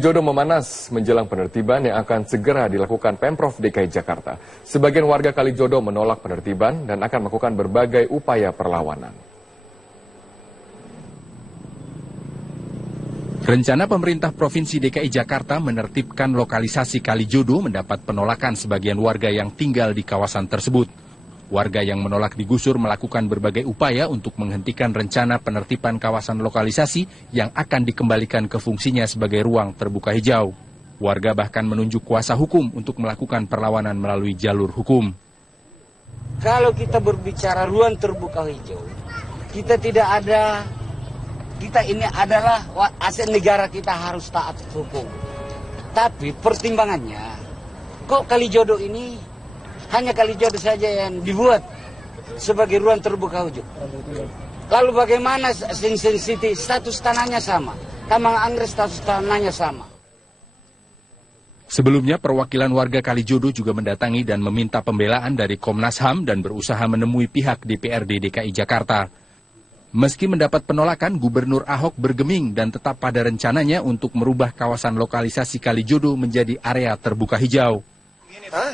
Jodoh memanas menjelang penertiban yang akan segera dilakukan Pemprov DKI Jakarta. Sebagian warga Kalijodo menolak penertiban dan akan melakukan berbagai upaya perlawanan. Rencana pemerintah Provinsi DKI Jakarta menertibkan lokalisasi Kalijodo mendapat penolakan sebagian warga yang tinggal di kawasan tersebut. Warga yang menolak digusur melakukan berbagai upaya untuk menghentikan rencana penertiban kawasan lokalisasi yang akan dikembalikan ke fungsinya sebagai ruang terbuka hijau. Warga bahkan menunjuk kuasa hukum untuk melakukan perlawanan melalui jalur hukum. Kalau kita berbicara ruang terbuka hijau, kita ini adalah aset negara, kita harus taat hukum. Tapi pertimbangannya, kok Kalijodo ini hanya Kalijodo saja yang dibuat sebagai ruang terbuka hijau. Lalu bagaimana Sing City status tanahnya sama, Taman Anggrek status tanahnya sama. Sebelumnya perwakilan warga Kalijodo juga mendatangi dan meminta pembelaan dari Komnas HAM dan berusaha menemui pihak DPRD DKI Jakarta. Meski mendapat penolakan, Gubernur Ahok bergeming dan tetap pada rencananya untuk merubah kawasan lokalisasi Kalijodo menjadi area terbuka hijau. Hah?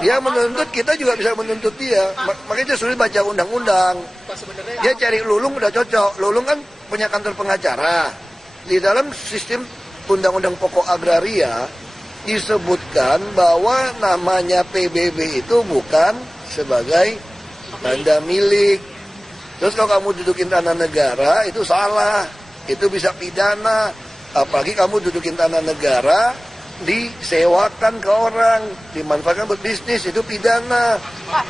Dia menuntut, kita juga bisa menuntut dia. Makanya dia sulit baca undang-undang. Dia cari Lulung udah cocok. Lulung kan punya kantor pengacara. Di dalam sistem undang-undang pokok agraria disebutkan bahwa namanya PBB itu bukan sebagai tanda milik. Terus kalau kamu dudukin tanah negara itu salah. Itu bisa pidana. Apalagi kamu dudukin tanah negara disewakan ke orang, dimanfaatkan buat bisnis, itu pidana.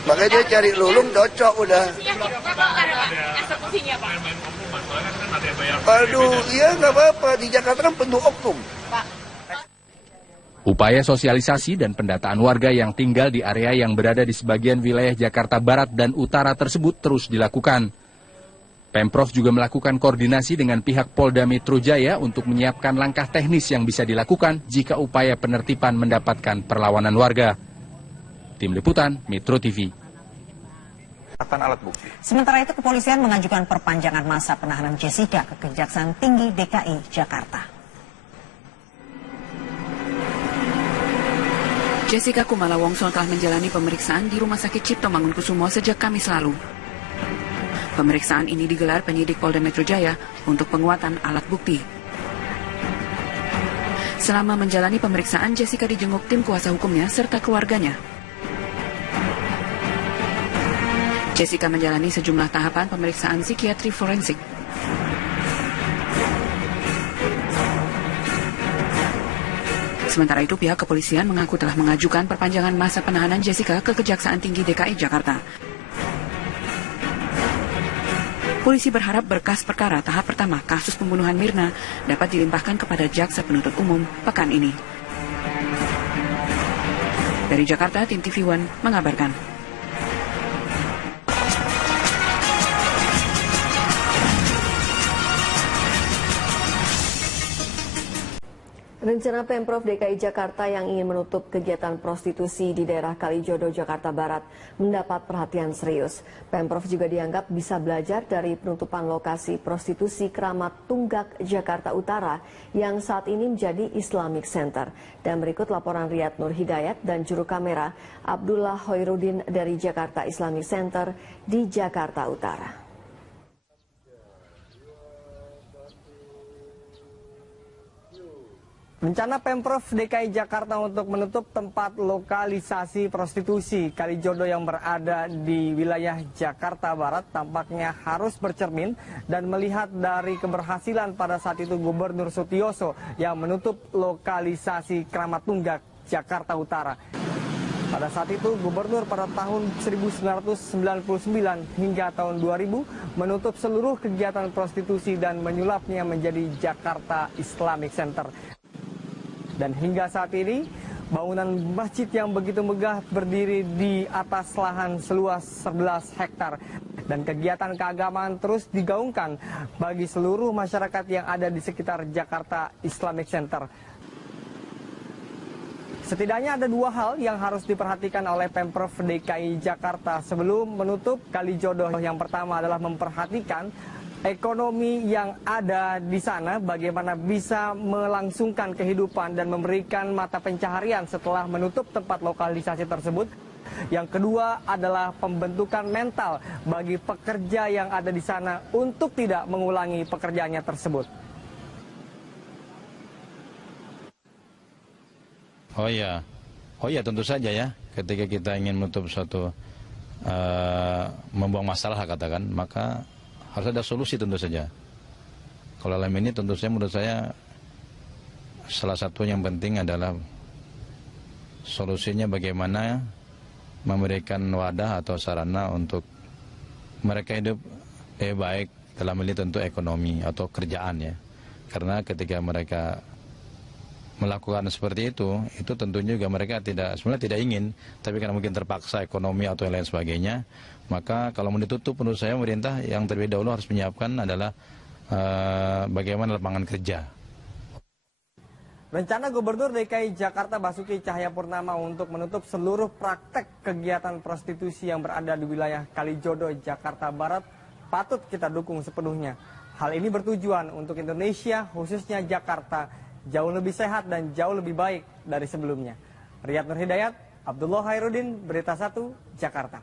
Makanya dia cari Lulung cocok udah. Aduh, iya nggak apa-apa, di Jakarta kan penuh oknum. Upaya sosialisasi dan pendataan warga yang tinggal di area yang berada di sebagian wilayah Jakarta Barat dan Utara tersebut terus dilakukan. Pemprov juga melakukan koordinasi dengan pihak Polda Metro Jaya untuk menyiapkan langkah teknis yang bisa dilakukan jika upaya penertiban mendapatkan perlawanan warga. Tim Liputan, Metro TV. Sementara itu, kepolisian mengajukan perpanjangan masa penahanan Jessica ke Kejaksaan Tinggi DKI Jakarta. Jessica Kumala Wongso telah menjalani pemeriksaan di Rumah Sakit Cipto Mangunkusumo sejak Kamis lalu. Pemeriksaan ini digelar penyidik Polda Metro Jaya untuk penguatan alat bukti. Selama menjalani pemeriksaan, Jessica dijenguk tim kuasa hukumnya serta keluarganya. Jessica menjalani sejumlah tahapan pemeriksaan psikiatri forensik. Sementara itu, pihak kepolisian mengaku telah mengajukan perpanjangan masa penahanan Jessica ke Kejaksaan Tinggi DKI Jakarta. Polisi berharap berkas perkara tahap pertama kasus pembunuhan Mirna dapat dilimpahkan kepada Jaksa Penuntut Umum pekan ini. Dari Jakarta, tim TV One mengabarkan. Rencana Pemprov DKI Jakarta yang ingin menutup kegiatan prostitusi di daerah Kalijodo, Jakarta Barat mendapat perhatian serius. Pemprov juga dianggap bisa belajar dari penutupan lokasi prostitusi Keramat Tunggak, Jakarta Utara yang saat ini menjadi Islamic Center. Dan berikut laporan Riyad Nur Hidayat dan juru kamera Abdullah Hoirudin dari Jakarta Islamic Center di Jakarta Utara. Rencana Pemprov DKI Jakarta untuk menutup tempat lokalisasi prostitusi Kalijodo yang berada di wilayah Jakarta Barat tampaknya harus bercermin dan melihat dari keberhasilan pada saat itu Gubernur Sutioso yang menutup lokalisasi Keramat Tunggak, Jakarta Utara. Pada saat itu Gubernur pada tahun 1999 hingga tahun 2000 menutup seluruh kegiatan prostitusi dan menyulapnya menjadi Jakarta Islamic Center. Dan hingga saat ini, bangunan masjid yang begitu megah berdiri di atas lahan seluas 11 hektar. Dan kegiatan keagamaan terus digaungkan bagi seluruh masyarakat yang ada di sekitar Jakarta Islamic Center. Setidaknya ada dua hal yang harus diperhatikan oleh Pemprov DKI Jakarta sebelum menutup Kalijodo. Yang pertama adalah memperhatikan ekonomi yang ada di sana, bagaimana bisa melangsungkan kehidupan dan memberikan mata pencaharian setelah menutup tempat lokalisasi tersebut. Yang kedua adalah pembentukan mental bagi pekerja yang ada di sana untuk tidak mengulangi pekerjaannya tersebut. Oh iya, tentu saja ya. Ketika kita ingin menutup suatu membuang masalah katakan, maka harus ada solusi tentu saja. Kalau dalam ini tentu saja menurut saya salah satu yang penting adalah solusinya bagaimana memberikan wadah atau sarana untuk mereka hidup lebih baik, dalam ini tentu ekonomi atau kerjaan ya. Karena ketika mereka melakukan seperti itu tentunya juga mereka sebenarnya tidak ingin, tapi karena mungkin terpaksa ekonomi atau yang lain sebagainya, maka kalau mau ditutup menurut saya pemerintah yang terlebih dahulu harus menyiapkan adalah bagaimana lapangan kerja. Rencana Gubernur DKI Jakarta Basuki Cahayapurnama untuk menutup seluruh praktek kegiatan prostitusi yang berada di wilayah Kalijodo, Jakarta Barat patut kita dukung sepenuhnya. Hal ini bertujuan untuk Indonesia, khususnya Jakarta, jauh lebih sehat dan jauh lebih baik dari sebelumnya. Riyad Nur Hidayat, Abdullah Hairudin, Berita 1, Jakarta.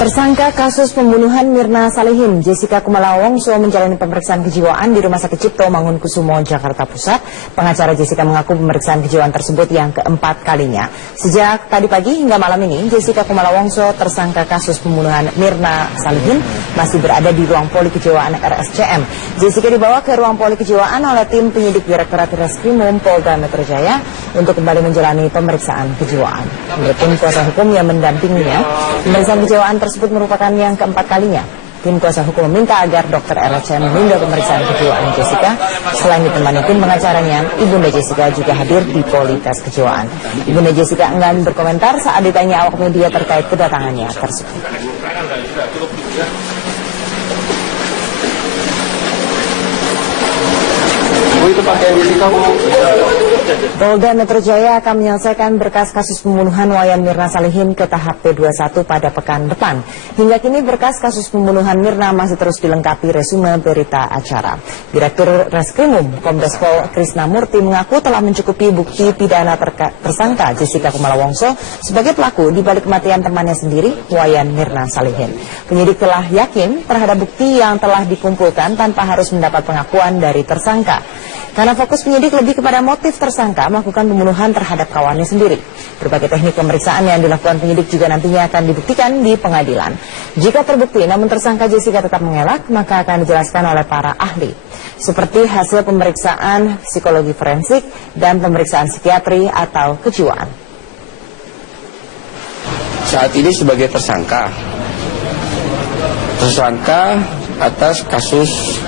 Tersangka kasus pembunuhan Mirna Salihin, Jessica Kumala Wongso menjalani pemeriksaan kejiwaan di Rumah Sakit Cipto Mangunkusumo, Jakarta Pusat. Pengacara Jessica mengaku pemeriksaan kejiwaan tersebut yang keempat kalinya. Sejak tadi pagi hingga malam ini, Jessica Kumala Wongso, tersangka kasus pembunuhan Mirna Salihin, masih berada di ruang poli kejiwaan RSCM. Jessica dibawa ke ruang poli kejiwaan oleh tim penyidik Direktorat Reskrimum Polda Metro Jaya untuk kembali menjalani pemeriksaan kejiwaan. Menurut tim kuasa hukum yang mendampinginya, pemeriksaan kejiwaan tersebut merupakan yang keempat kalinya. Tim kuasa hukum meminta agar dokter RSCM menunda pemeriksaan kejiwaan Jessica. Selain ditemani tim pengacaranya, Ibunda Jessica juga hadir di poli tes kejiwaan. Ibunda Jessica enggan berkomentar saat ditanya awak media terkait kedatangannya tersebut. Polda Metro Jaya akan menyelesaikan berkas kasus pembunuhan Wayan Mirna Salihin ke tahap P21 pada pekan depan. Hingga kini berkas kasus pembunuhan Mirna masih terus dilengkapi resume berita acara. Direktur Reskrimum Kombes Pol Krisnamurti mengaku telah mencukupi bukti pidana tersangka Jessica Kumala Wongso sebagai pelaku di balik kematian temannya sendiri, Wayan Mirna Salihin. Penyidik telah yakin terhadap bukti yang telah dikumpulkan tanpa harus mendapat pengakuan dari tersangka. Karena fokus penyidik lebih kepada motif tersangka melakukan pembunuhan terhadap kawannya sendiri. Berbagai teknik pemeriksaan yang dilakukan penyidik juga nantinya akan dibuktikan di pengadilan. Jika terbukti namun tersangka Jessica tetap mengelak, maka akan dijelaskan oleh para ahli. Seperti hasil pemeriksaan psikologi forensik dan pemeriksaan psikiatri atau kejiwaan. Saat ini sebagai tersangka atas kasus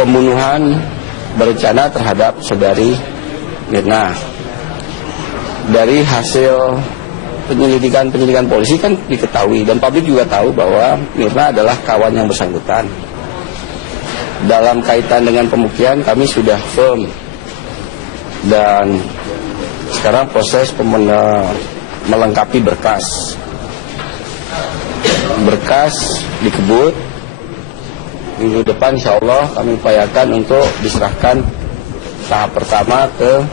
pembunuhan berencana terhadap saudari Mirna. Dari hasil penyelidikan polisi kan diketahui dan publik juga tahu bahwa Mirna adalah kawan yang bersangkutan. Dalam kaitan dengan pembuktian kami sudah firm dan sekarang proses melengkapi berkas dikebut. Minggu depan insya Allah kami upayakan untuk diserahkan tahap pertama ke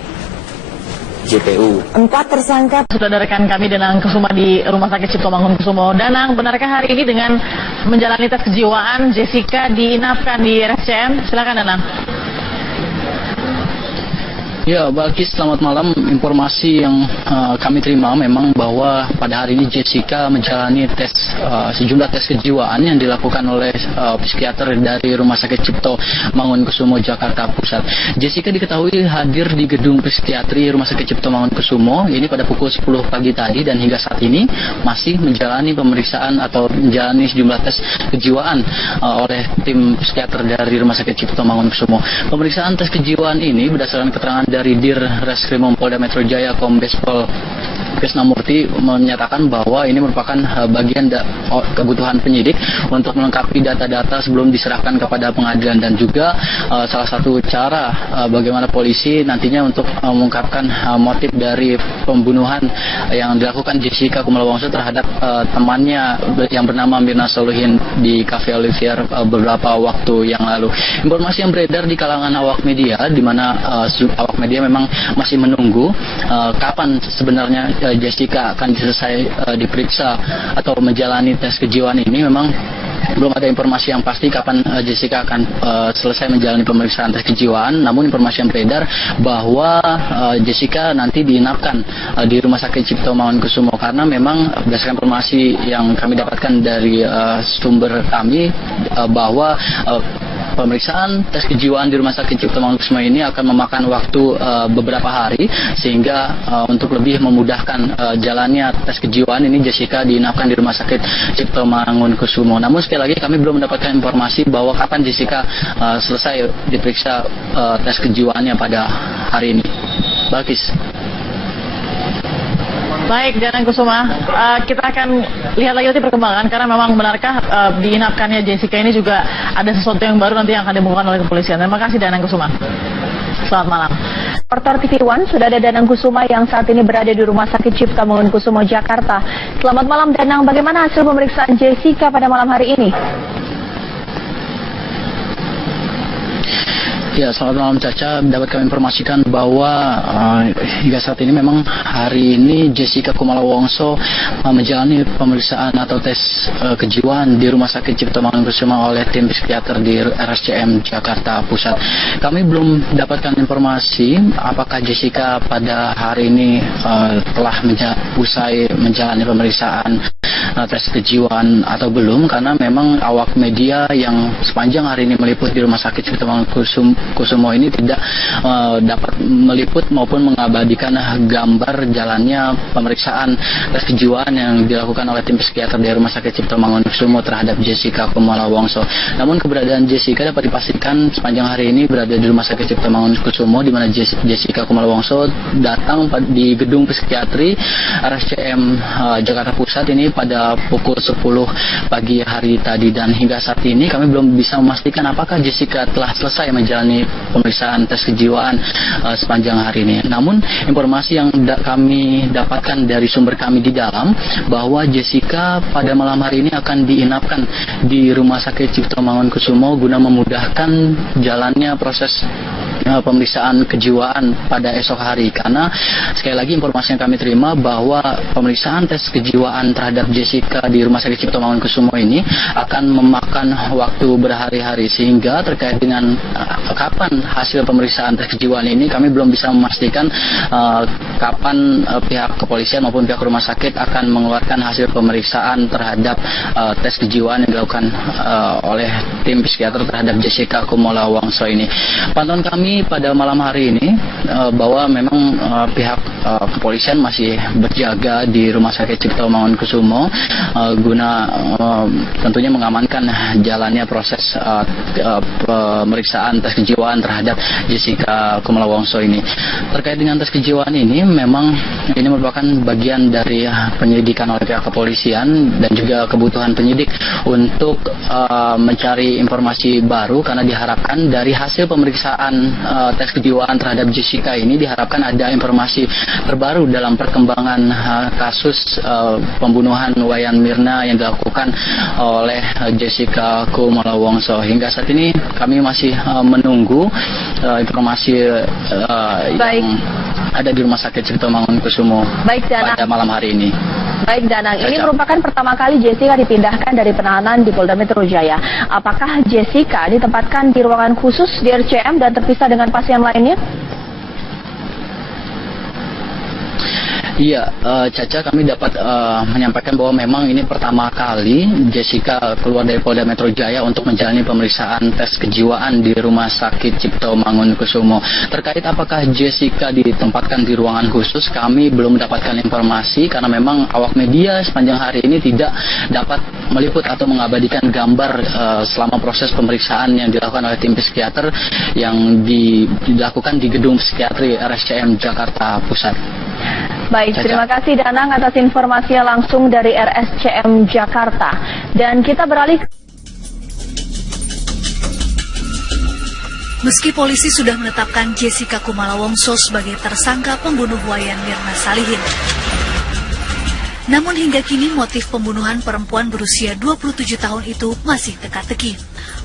JPU. 4 tersangka sudah ada rekan kami Danang Kusuma di Rumah Sakit Cipto Mangunkusumo. Danang, benarkah hari ini dengan menjalani tes kejiwaan Jessica diinapkan di RSCM? Silakan Danang. Ya, Balkis, selamat malam. Informasi yang kami terima memang bahwa pada hari ini Jessica menjalani sejumlah tes kejiwaan yang dilakukan oleh psikiater dari Rumah Sakit Cipto Mangunkusumo, Jakarta Pusat. Jessica diketahui hadir di gedung psikiatri Rumah Sakit Cipto Mangunkusumo ini pada pukul 10 pagi tadi dan hingga saat ini masih menjalani pemeriksaan atau menjalani sejumlah tes kejiwaan oleh tim psikiater dari Rumah Sakit Cipto Mangunkusumo. Pemeriksaan tes kejiwaan ini berdasarkan keterangan dari Dir Reskrimum Polda Metro Jaya Kombes Pol Krisnamurti menyatakan bahwa ini merupakan bagian kebutuhan penyidik untuk melengkapi data-data sebelum diserahkan kepada pengadilan, dan juga salah satu cara bagaimana polisi nantinya untuk mengungkapkan motif dari pembunuhan yang dilakukan Jessica Kumala Wongso terhadap temannya yang bernama Mirna Solihin di Cafe Olivier beberapa waktu yang lalu. Informasi yang beredar di kalangan awak media, di mana awak media memang masih menunggu kapan sebenarnya Jessica akan selesai diperiksa atau menjalani tes kejiwaan ini. Memang belum ada informasi yang pasti kapan Jessica akan selesai menjalani pemeriksaan tes kejiwaan. Namun informasi yang beredar bahwa Jessica nanti diinapkan di Rumah Sakit Cipto Mangunkusumo, karena memang berdasarkan informasi yang kami dapatkan dari sumber kami bahwa pemeriksaan tes kejiwaan di Rumah Sakit Cipto Mangunkusumo ini akan memakan waktu beberapa hari, sehingga untuk lebih memudahkan jalannya tes kejiwaan ini, Jessica diinapkan di Rumah Sakit Cipto Mangunkusumo. Namun sekali lagi kami belum mendapatkan informasi bahwa kapan Jessica selesai diperiksa tes kejiwaannya pada hari ini. Balkis. Baik, Danang Kusuma, kita akan lihat lagi nanti perkembangan, karena memang benarkah diinapkannya Jessica ini juga ada sesuatu yang baru nanti yang akan diumumkan oleh kepolisian. Terima kasih, Danang Kusuma. Selamat malam. Reporter TV One, sudah ada Danang Kusuma yang saat ini berada di Rumah Sakit Cipto Mangunkusumo, Jakarta. Selamat malam, Danang. Bagaimana hasil pemeriksaan Jessica pada malam hari ini? Ya, selamat malam Caca. Dapat kami informasikan bahwa hingga saat ini memang hari ini Jessica Kumala Wongso menjalani pemeriksaan atau tes kejiwaan di Rumah Sakit Cipto Mangunkusumo oleh tim psikiater di RSCM Jakarta Pusat. Kami belum dapatkan informasi apakah Jessica pada hari ini telah usai menjalani pemeriksaan tes kejiwaan atau belum, karena memang awak media yang sepanjang hari ini meliput di Rumah Sakit Cipto Mangunkusumo ini tidak dapat meliput maupun mengabadikan gambar jalannya pemeriksaan tes kejiwaan yang dilakukan oleh tim psikiater di Rumah Sakit Cipto Mangunkusumo terhadap Jessica Kumala Wongso. Namun keberadaan Jessica dapat dipastikan sepanjang hari ini berada di Rumah Sakit Cipto Mangunkusumo, di mana Jessica Kumala Wongso datang di gedung psikiatri RSCM Jakarta Pusat ini pada pukul 10 pagi hari tadi, dan hingga saat ini kami belum bisa memastikan apakah Jessica telah selesai menjalani pemeriksaan tes kejiwaan sepanjang hari ini. Namun informasi yang kami dapatkan dari sumber kami di dalam bahwa Jessica pada malam hari ini akan diinapkan di Rumah Sakit Cipto Mangunkusumo guna memudahkan jalannya proses pemeriksaan kejiwaan pada esok hari, karena sekali lagi informasi yang kami terima bahwa pemeriksaan tes kejiwaan terhadap Jessica di Rumah Sakit Cipto Mangunkusumo ini akan memakan waktu berhari-hari, sehingga terkait dengan kapan hasil pemeriksaan tes kejiwaan ini kami belum bisa memastikan kapan pihak kepolisian maupun pihak rumah sakit akan mengeluarkan hasil pemeriksaan terhadap tes kejiwaan yang dilakukan oleh tim psikiater terhadap Jessica Kumala Wongso ini. Pantauan kami pada malam hari ini bahwa memang pihak kepolisian masih berjaga di Rumah Sakit Cipto Mangunkusumo guna tentunya mengamankan jalannya proses pemeriksaan tes kejiwaan terhadap Jessica Kumala Wongso ini. Terkait dengan tes kejiwaan ini, memang ini merupakan bagian dari penyelidikan oleh pihak kepolisian dan juga kebutuhan penyidik untuk mencari informasi baru, karena diharapkan dari hasil pemeriksaan tes kejiwaan terhadap Jessica ini diharapkan ada informasi terbaru dalam perkembangan kasus pembunuhan Wayan Mirna yang dilakukan oleh Jessica Kumala Wongso. Hingga saat ini kami masih menunggu informasi yang ada di Rumah Sakit Cipto Mangunkusumo pada malam hari ini. Baik, Danang, ini merupakan pertama kali Jessica dipindahkan dari penahanan di Polda Metro Jaya. Apakah Jessica ditempatkan di ruangan khusus di RCM dan terpisah dengan pasien lainnya? Iya, Caca, kami dapat menyampaikan bahwa memang ini pertama kali Jessica keluar dari Polda Metro Jaya untuk menjalani pemeriksaan tes kejiwaan di Rumah Sakit Cipto Mangunkusumo. Terkait apakah Jessica ditempatkan di ruangan khusus, kami belum mendapatkan informasi karena memang awak media sepanjang hari ini tidak dapat meliput atau mengabadikan gambar selama proses pemeriksaan yang dilakukan oleh tim psikiater yang dilakukan di gedung psikiatri RSCM Jakarta Pusat. Baik, terima kasih Danang atas informasinya langsung dari RSCM Jakarta. Dan kita beralih. Meski polisi sudah menetapkan Jessica Kumala Wongso sebagai tersangka pembunuh Wayan Mirna Salihin, namun hingga kini motif pembunuhan perempuan berusia 27 tahun itu masih teka-teki.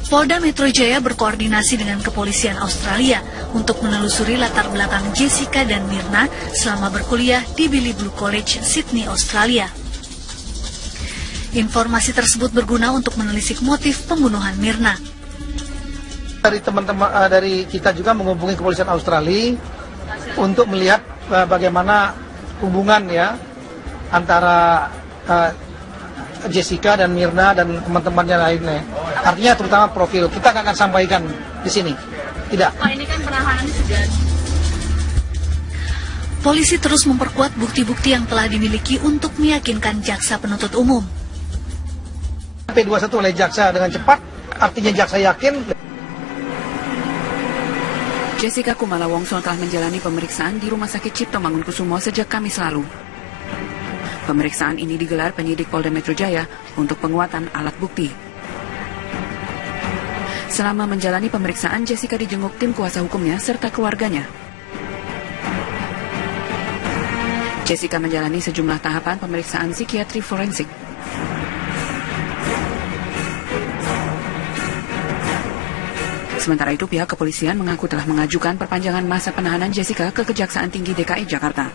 Polda Metro Jaya berkoordinasi dengan kepolisian Australia untuk menelusuri latar belakang Jessica dan Mirna selama berkuliah di Billy Blue College, Sydney, Australia. Informasi tersebut berguna untuk menelisik motif pembunuhan Mirna. Dari teman-teman dari kita juga menghubungi kepolisian Australia untuk melihat bagaimana hubungan ya antara Jessica dan Mirna dan teman-temannya lainnya. Artinya terutama profil. Kita akan sampaikan di sini. Tidak. Pak, ini kan penahanan sudah. Polisi terus memperkuat bukti-bukti yang telah dimiliki untuk meyakinkan jaksa penuntut umum. P21 oleh jaksa dengan cepat, artinya jaksa yakin. Jessica Kumala Wongso telah menjalani pemeriksaan di Rumah Sakit Cipto Mangunkusumo sejak Kamis lalu. Pemeriksaan ini digelar penyidik Polda Metro Jaya untuk penguatan alat bukti. Selama menjalani pemeriksaan, Jessica dijenguk tim kuasa hukumnya serta keluarganya. Jessica menjalani sejumlah tahapan pemeriksaan psikiatri forensik. Sementara itu, pihak kepolisian mengaku telah mengajukan perpanjangan masa penahanan Jessica ke Kejaksaan Tinggi DKI Jakarta.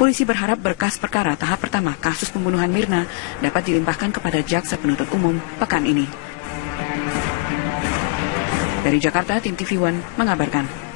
Polisi berharap berkas perkara tahap pertama kasus pembunuhan Mirna dapat dilimpahkan kepada jaksa penuntut umum pekan ini. Dari Jakarta, tim TV One mengabarkan.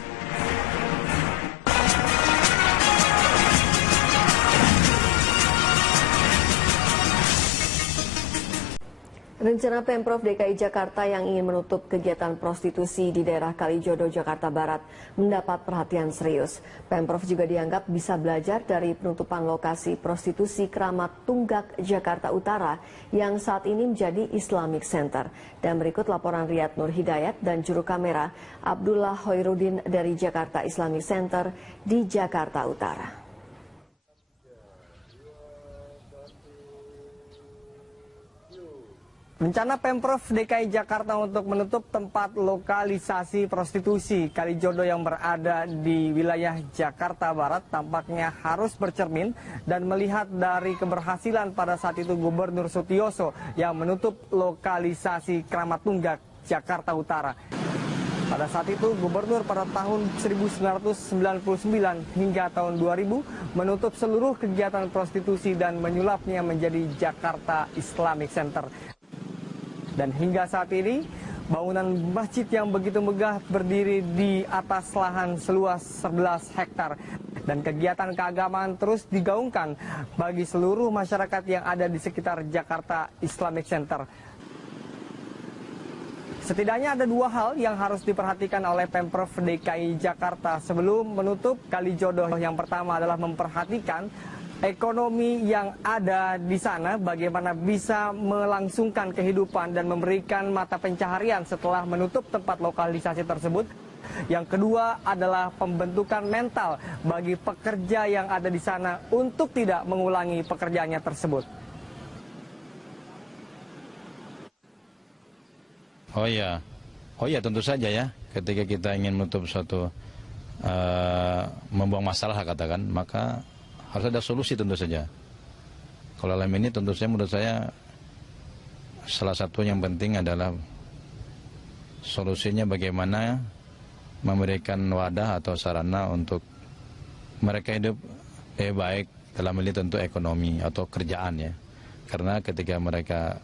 Rencana Pemprov DKI Jakarta yang ingin menutup kegiatan prostitusi di daerah Kalijodo, Jakarta Barat mendapat perhatian serius. Pemprov juga dianggap bisa belajar dari penutupan lokasi prostitusi Keramat Tunggak, Jakarta Utara yang saat ini menjadi Islamic Center. Dan berikut laporan Riyad Nur Hidayat dan juru kamera Abdullah Hoirudin dari Jakarta Islamic Center di Jakarta Utara. Rencana Pemprov DKI Jakarta untuk menutup tempat lokalisasi prostitusi Kalijodo yang berada di wilayah Jakarta Barat tampaknya harus bercermin dan melihat dari keberhasilan pada saat itu Gubernur Sutioso yang menutup lokalisasi Keramat Tunggak, Jakarta Utara. Pada saat itu Gubernur pada tahun 1999 hingga tahun 2000 menutup seluruh kegiatan prostitusi dan menyulapnya menjadi Jakarta Islamic Center. Dan hingga saat ini, bangunan masjid yang begitu megah berdiri di atas lahan seluas 11 hektar. Dan kegiatan keagamaan terus digaungkan bagi seluruh masyarakat yang ada di sekitar Jakarta Islamic Center. Setidaknya ada dua hal yang harus diperhatikan oleh Pemprov DKI Jakarta sebelum menutup Kalijodo. Yang pertama adalah memperhatikan ekonomi yang ada di sana, bagaimana bisa melangsungkan kehidupan dan memberikan mata pencaharian setelah menutup tempat lokalisasi tersebut. Yang kedua adalah pembentukan mental bagi pekerja yang ada di sana untuk tidak mengulangi pekerjaannya tersebut. Oh ya tentu saja ya, ketika kita ingin menutup suatu membuang masalah katakan, maka harus ada solusi tentu saja. Kalau dalam ini tentu saja menurut saya salah satu yang penting adalah solusinya bagaimana memberikan wadah atau sarana untuk mereka hidup baik, dalam ini tentu ekonomi atau kerjaan ya. Karena ketika mereka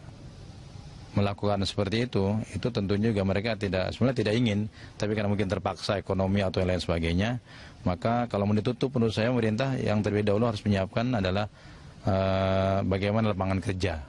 melakukan seperti itu tentunya juga mereka sebenarnya tidak ingin, tapi karena mungkin terpaksa ekonomi atau yang lain sebagainya, maka kalau mau ditutup menurut saya pemerintah yang terlebih dahulu harus menyiapkan adalah bagaimana lapangan kerja.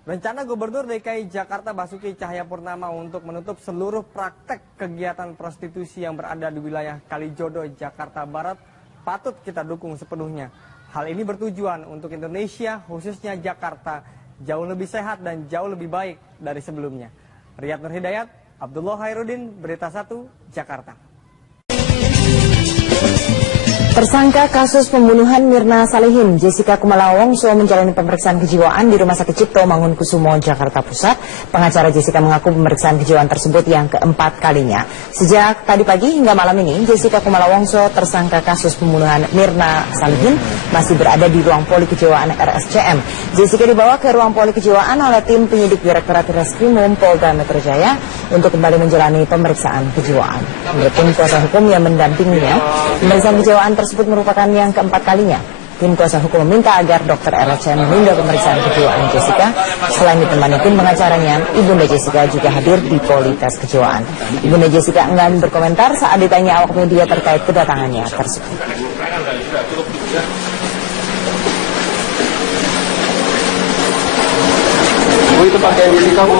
Rencana Gubernur DKI Jakarta Basuki Cahayapurnama untuk menutup seluruh praktek kegiatan prostitusi yang berada di wilayah Kalijodo, Jakarta Barat patut kita dukung sepenuhnya. Hal ini bertujuan untuk Indonesia, khususnya Jakarta, jauh lebih sehat dan jauh lebih baik dari sebelumnya. Riyad Nur Hidayat, Abdullah Hairudin, Berita 1, Jakarta. Tersangka kasus pembunuhan Mirna Salihin, Jessica Kumala Wongso menjalani pemeriksaan kejiwaan di Rumah Sakit Cipto Mangunkusumo, Jakarta Pusat. Pengacara Jessica mengaku pemeriksaan kejiwaan tersebut yang keempat kalinya. Sejak tadi pagi hingga malam ini, Jessica Kumala Wongso, tersangka kasus pembunuhan Mirna Salihin, masih berada di ruang poli kejiwaan RSCM. Jessica dibawa ke ruang poli kejiwaan oleh tim penyidik Direktorat Reskrimum Polda Metro Jaya untuk kembali menjalani pemeriksaan kejiwaan. Menurut tim kuasa hukum yang mendampinginya, pemeriksaan kejiwaan tersebut merupakan yang keempat kalinya. Tim kuasa hukum meminta agar dokter RSCM menunda pemeriksaan kejiwaan Jessica. Selain ditemani tim pengacaranya, Ibunda Jessica juga hadir di poli tes kejiwaan. Ibunda Jessica enggan berkomentar saat ditanya awak media terkait kedatangannya tersebut. Itu pakai Jessica, Bu.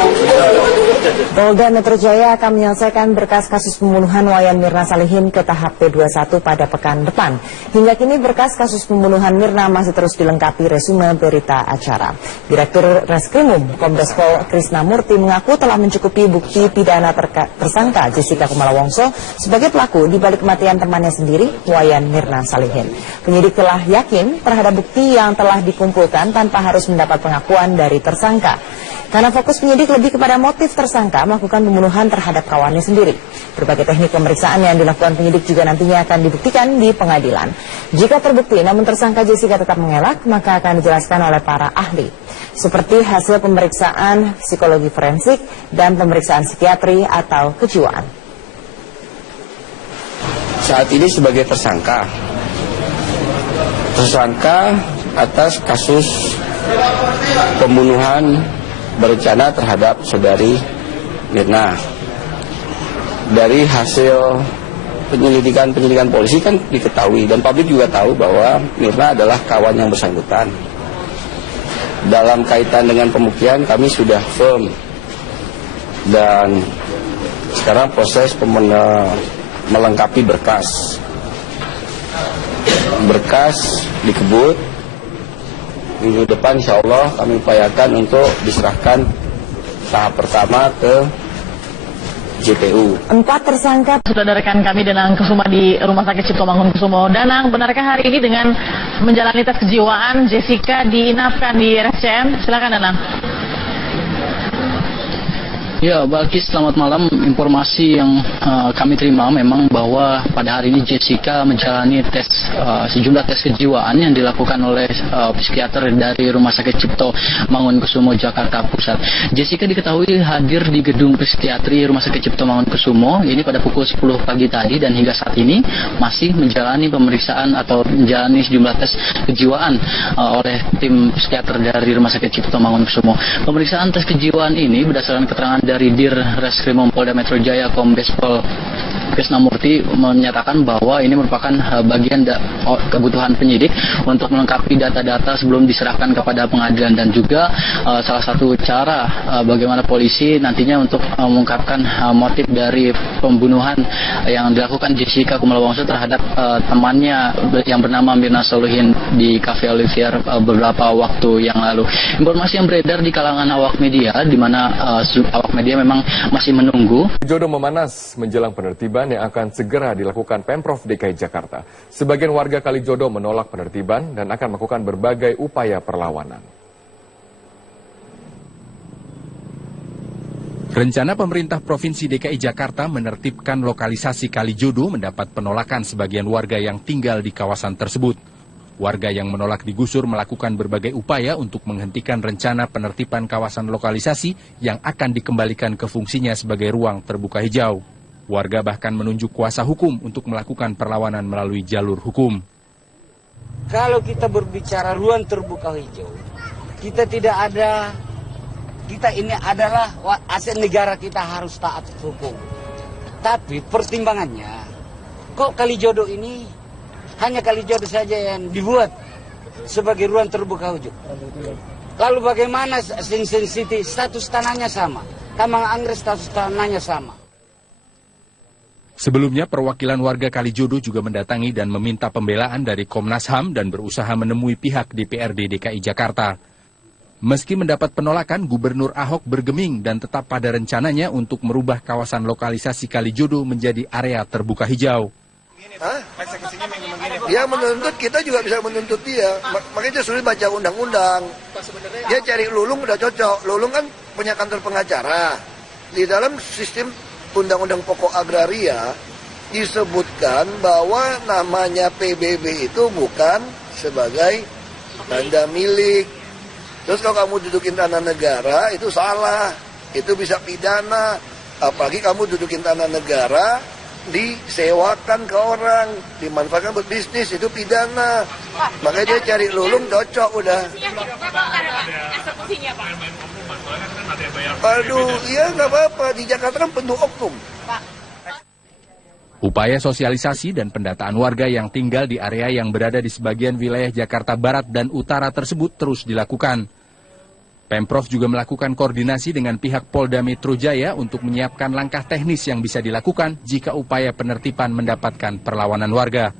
Polda Metro Jaya akan menyelesaikan berkas kasus pembunuhan Wayan Mirna Salihin ke tahap P21 pada pekan depan. Hingga kini berkas kasus pembunuhan Mirna masih terus dilengkapi resume berita acara. Direktur Reskrimum Kombes Pol Krisna Murti mengaku telah mencukupi bukti pidana tersangka Jessica Kumala Wongso sebagai pelaku di balik kematian temannya sendiri, Wayan Mirna Salihin. Penyidik telah yakin terhadap bukti yang telah dikumpulkan tanpa harus mendapat pengakuan dari tersangka. Karena fokus penyidik lebih kepada motif tersangka melakukan pembunuhan terhadap kawannya sendiri. Berbagai teknik pemeriksaan yang dilakukan penyidik juga nantinya akan dibuktikan di pengadilan. Jika terbukti namun tersangka Jessica tetap mengelak, maka akan dijelaskan oleh para ahli. Seperti hasil pemeriksaan psikologi forensik dan pemeriksaan psikiatri atau kejiwaan. Saat ini sebagai tersangka atas kasus pembunuhan berencana terhadap saudari Mirna. Dari hasil penyelidikan polisi kan diketahui dan publik juga tahu bahwa Mirna adalah kawan yang bersangkutan. Dalam kaitan dengan pembuktian kami sudah firm dan sekarang proses melengkapi berkas dikebut. Minggu depan insya Allah kami upayakan untuk diserahkan tahap pertama ke JPU. 4 tersangka. Sudah ada rekan kami Danang Kusuma di Rumah Sakit Cipto Mangunkusumo. Danang, benarkah hari ini dengan menjalani tes kejiwaan Jessica diinapkan di RSCM? Silakan Danang. Ya, Balkis, selamat malam. Informasi yang kami terima memang bahwa pada hari ini Jessica menjalani sejumlah tes kejiwaan yang dilakukan oleh psikiater dari Rumah Sakit Cipto Mangunkusumo, Jakarta Pusat. Jessica diketahui hadir di gedung psikiatri Rumah Sakit Cipto Mangunkusumo ini pada pukul 10 pagi tadi dan hingga saat ini masih menjalani pemeriksaan atau menjalani sejumlah tes kejiwaan oleh tim psikiater dari Rumah Sakit Cipto Mangunkusumo. Pemeriksaan tes kejiwaan ini berdasarkan keterangan dari Dir Reskrimum Polda Metro Jaya Kombes Pol Krisna Murti menyatakan bahwa ini merupakan bagian kebutuhan penyidik untuk melengkapi data-data sebelum diserahkan kepada pengadilan dan juga salah satu cara bagaimana polisi nantinya untuk mengungkapkan motif dari pembunuhan yang dilakukan Jessica Kumala Wongso terhadap temannya yang bernama Mirna Salihin di Cafe Olivier beberapa waktu yang lalu. Informasi yang beredar di kalangan awak media di mana awak media memang masih menunggu. Jodoh memanas menjelang penertiban yang akan segera dilakukan Pemprov DKI Jakarta. Sebagian warga Kalijodo menolak penertiban dan akan melakukan berbagai upaya perlawanan. Rencana pemerintah Provinsi DKI Jakarta menertibkan lokalisasi Kalijodo mendapat penolakan sebagian warga yang tinggal di kawasan tersebut. Warga yang menolak digusur melakukan berbagai upaya untuk menghentikan rencana penertiban kawasan lokalisasi yang akan dikembalikan ke fungsinya sebagai ruang terbuka hijau. Warga bahkan menunjuk kuasa hukum untuk melakukan perlawanan melalui jalur hukum. Kalau kita berbicara ruang terbuka hijau, kita tidak ada kita ini adalah aset negara, kita harus taat hukum. Tapi pertimbangannya, kok Kalijodo ini hanya Kalijodo saja yang dibuat sebagai ruang terbuka hijau. Lalu bagaimana Sing City status tanahnya sama, Tamang Anggrek status tanahnya sama. Sebelumnya, perwakilan warga Kalijodo juga mendatangi dan meminta pembelaan dari Komnas HAM dan berusaha menemui pihak DPRD DKI Jakarta. Meski mendapat penolakan, Gubernur Ahok bergeming dan tetap pada rencananya untuk merubah kawasan lokalisasi Kalijodo menjadi area terbuka hijau. Dia menuntut, kita juga bisa menuntut dia. Makanya dia sulit baca undang-undang. Dia cari Lulung udah cocok. Lulung kan punya kantor pengacara. Di dalam sistem Undang-Undang Pokok Agraria disebutkan bahwa namanya PBB itu bukan sebagai tanda milik. Terus kalau kamu dudukin tanah negara itu salah, itu bisa pidana. Apalagi kamu dudukin tanah negara disewakan ke orang, dimanfaatkan buat bisnis, itu pidana. Makanya dia cari Lulung cocok udah. Aduh, iya nggak apa-apa, di Jakarta kan penuh oknum. Upaya sosialisasi dan pendataan warga yang tinggal di area yang berada di sebagian wilayah Jakarta Barat dan Utara tersebut terus dilakukan. Pemprov juga melakukan koordinasi dengan pihak Polda Metro Jaya untuk menyiapkan langkah teknis yang bisa dilakukan jika upaya penertiban mendapatkan perlawanan warga.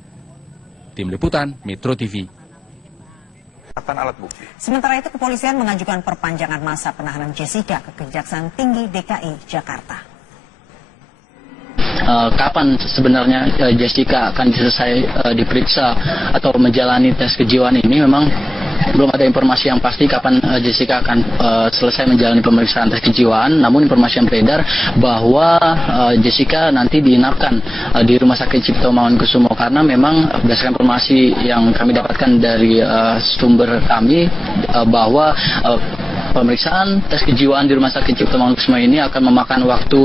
Tim Liputan, Metro TV. Alat bukti. Sementara itu, kepolisian mengajukan perpanjangan masa penahanan Jessica ke Kejaksaan Tinggi DKI Jakarta. Kapan sebenarnya Jessica akan selesai diperiksa atau menjalani tes kejiwaan ini, memang belum ada informasi yang pasti kapan Jessica akan selesai menjalani pemeriksaan tes kejiwaan. Namun informasi yang beredar bahwa Jessica nanti diinapkan di Rumah Sakit Cipto Mangunkusumo, karena memang berdasarkan informasi yang kami dapatkan dari sumber kami bahwa pemeriksaan tes kejiwaan di Rumah Sakit Cipto Mangunkusumo ini akan memakan waktu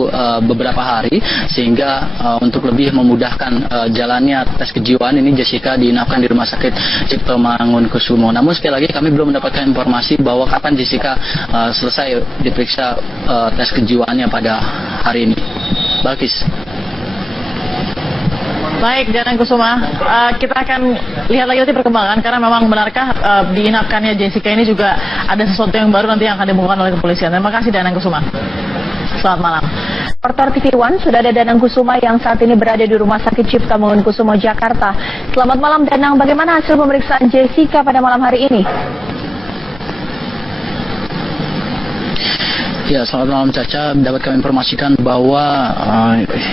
beberapa hari, sehingga untuk lebih memudahkan jalannya tes kejiwaan ini, Jessica diinapkan di Rumah Sakit Cipto Mangunkusumo. Namun sekali lagi kami belum mendapatkan informasi bahwa kapan Jessica selesai diperiksa tes kejiwaannya pada hari ini. Balkis. Baik, Danang Kusuma, kita akan lihat lagi nanti perkembangan, karena memang benarkah diinapkannya Jessica ini juga ada sesuatu yang baru nanti yang akan dibuka oleh kepolisian. Terima kasih, Danang Kusuma. Selamat malam. Reporter TV One, sudah ada Danang Kusuma yang saat ini berada di Rumah Sakit Cipto Mangunkusumo, Jakarta. Selamat malam, Danang. Bagaimana hasil pemeriksaan Jessica pada malam hari ini? Ya, selamat malam Caca. Dapat kami informasikan bahwa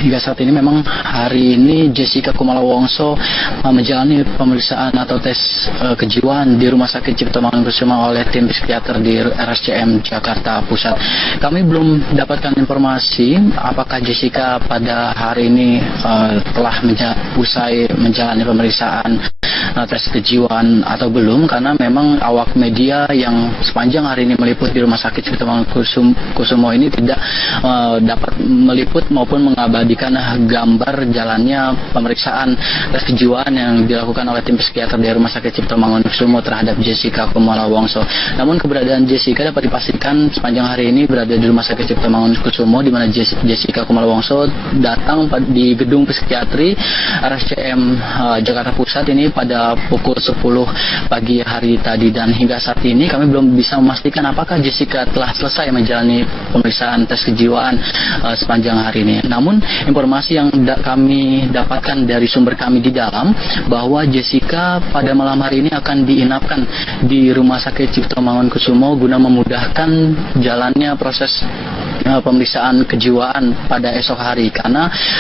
hingga saat ini memang hari ini Jessica Kumala Wongso menjalani pemeriksaan atau tes kejiwaan di Rumah Sakit Cipto Mangunkusumo oleh tim psikiater di RSCM Jakarta Pusat. Kami belum dapatkan informasi apakah Jessica pada hari ini telah usai menjalani pemeriksaan tes kejiwaan atau belum, karena memang awak media yang sepanjang hari ini meliput di Rumah Sakit Cipto Mangunkusumo ini tidak dapat meliput maupun mengabadikan gambar jalannya pemeriksaan tes kejiwaan yang dilakukan oleh tim psikiater di Rumah Sakit Cipto Mangunkusumo terhadap Jessica Kumala Wongso. Namun keberadaan Jessica dapat dipastikan sepanjang hari ini berada di Rumah Sakit Cipto Mangunkusumo, di mana Jessica Kumala Wongso datang di gedung psikiatri RSCM Jakarta Pusat ini pada pukul 10 pagi hari tadi, dan hingga saat ini kami belum bisa memastikan apakah Jessica telah selesai menjalani pemeriksaan tes kejiwaan sepanjang hari ini. Namun informasi yang kami dapatkan dari sumber kami di dalam bahwa Jessica pada malam hari ini akan diinapkan di Rumah Sakit Cipto Mangunkusumo guna memudahkan jalannya proses pemeriksaan kejiwaan pada esok hari, karena